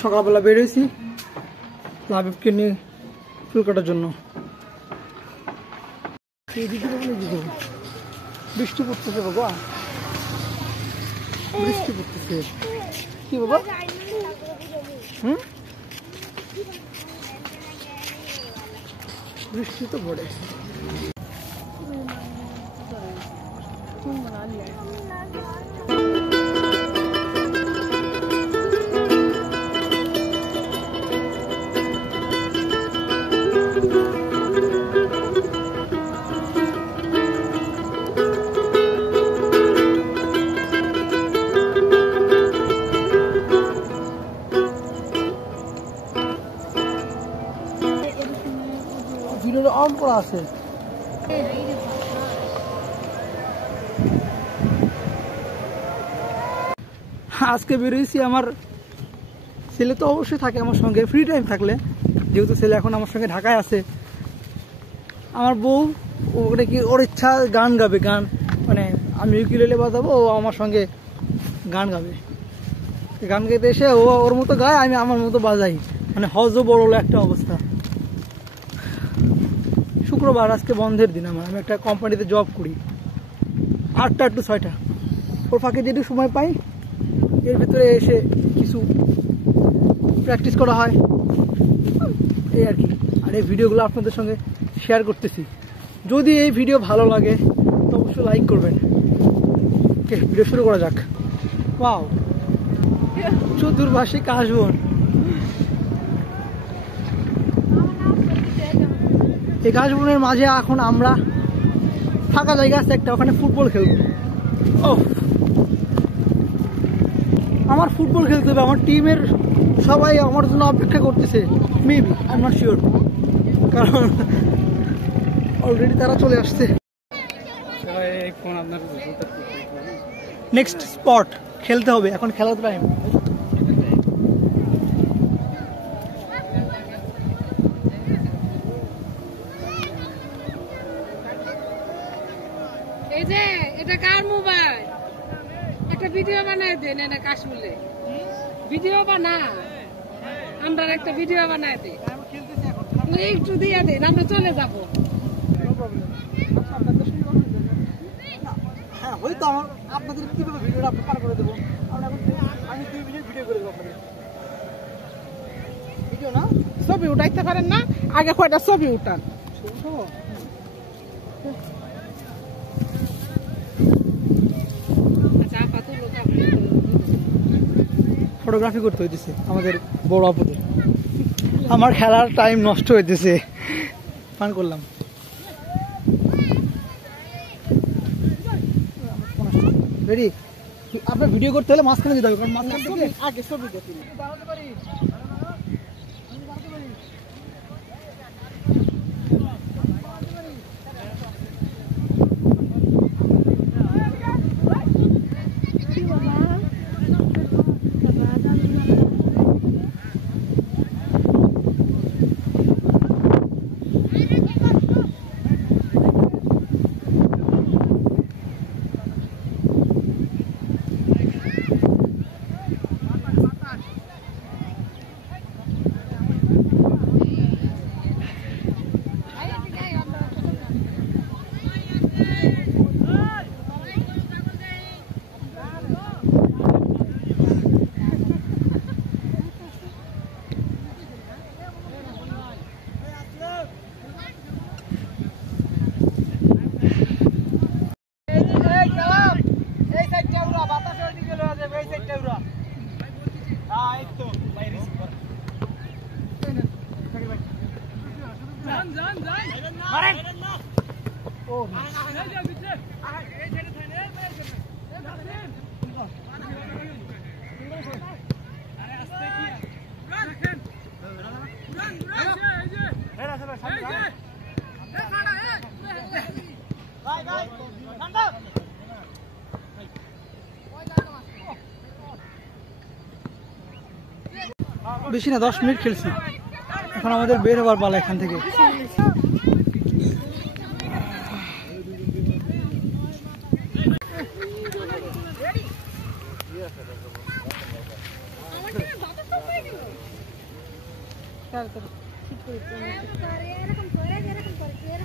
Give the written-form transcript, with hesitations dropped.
সকালবেলা বেরিয়েছি লাবিবকে নিয়ে চুল কাটার জন্য। বৃষ্টি পড়তেছে বাবা, বৃষ্টি পড়তেছে। কি বাবা? বৃষ্টি তো পড়ে। ভিডিওটা অন করা আছে। আজকে বেরিয়েছি, আমার ছেলে তো অবশ্যই থাকে আমার সঙ্গে ফ্রি টাইম থাকলে, যেহেতু ছেলে এখন আমার সঙ্গে ঢাকায় আছে। আমার বউ ওটা কি ওর ইচ্ছা গান গাবে, গান মানে আমি ইউকুলেলে বাজাবো, ও আমার সঙ্গে গান গাবে। গান গাইতে এসে ও ওর মতো গায়, আমি আমার মতো বাজাই, মানে হজ বড় একটা অবস্থা। শুক্রবার আজকে বন্ধের দিন আমি একটা কোম্পানিতে জব করি, 8টা to 6টা। ওর ফাঁকে যেটুকু সময় পাই এর ভিতরে এসে কিছু প্র্যাকটিস করা হয়, এই আর কি। আর এই ভিডিওগুলো আপনাদের সঙ্গে শেয়ার করতেছি। যদি এই ভিডিও ভালো লাগে তো অবশ্যই লাইক করবেন। ওকে, ভিডিও শুরু করা যাক। ওয়াও, চতুর্পাশে কাশবন। এই কাশবনের মাঝে এখন আমরা ফাঁকা জায়গা আছে একটা, ওখানে ফুটবল খেলবো। ও, আমার ফুটবল খেলতে হবে, আমার টিমের সবাই আমার জন্য অপেক্ষা করতেছে। Maybe I am not sure, কারণ অলরেডি তারা চলে আসছে। নেক্সট স্পট খেলতে হবে, এখন খেলার টাইম। এই যে এটা কার মোবাইল? একটা ভিডিও বানায় দেন না কাশ্মীরে, ভিডিও বানা, আমরা একটা ভিডিও বানায় দে, একটু দিয়ে দেন, আমরা চলে যাবো। হ্যাঁ, হয়তো আমার আপনাদের কিভাবে ভিডিওটা আপনি পার করে দেবো, আমি 2 মিনিট ভিডিও করে দেবো আপনাদের। ভিডিও না, ছবি উঠাইতে পারেন না? আগে কয়টা ছবি উঠান। ফটোগ্রাফি করতে হইতেছে আমাদের বড় আপুদের। আমার খেলার টাইম নষ্ট হইতেছে, ফান করলাম। রেডি? আপনার ভিডিও করতে হলে মাঝখানে দিতে হবে, কারণ মাঝখান থেকে আগে ছবি দেখি। বেশি না 10 মিনিট খেলছি, এখন আমাদের বের হবার পালা এখান থেকে। তাড়াতাড়ি ঠিক করে এরকম করে এরকম করে এরকম করে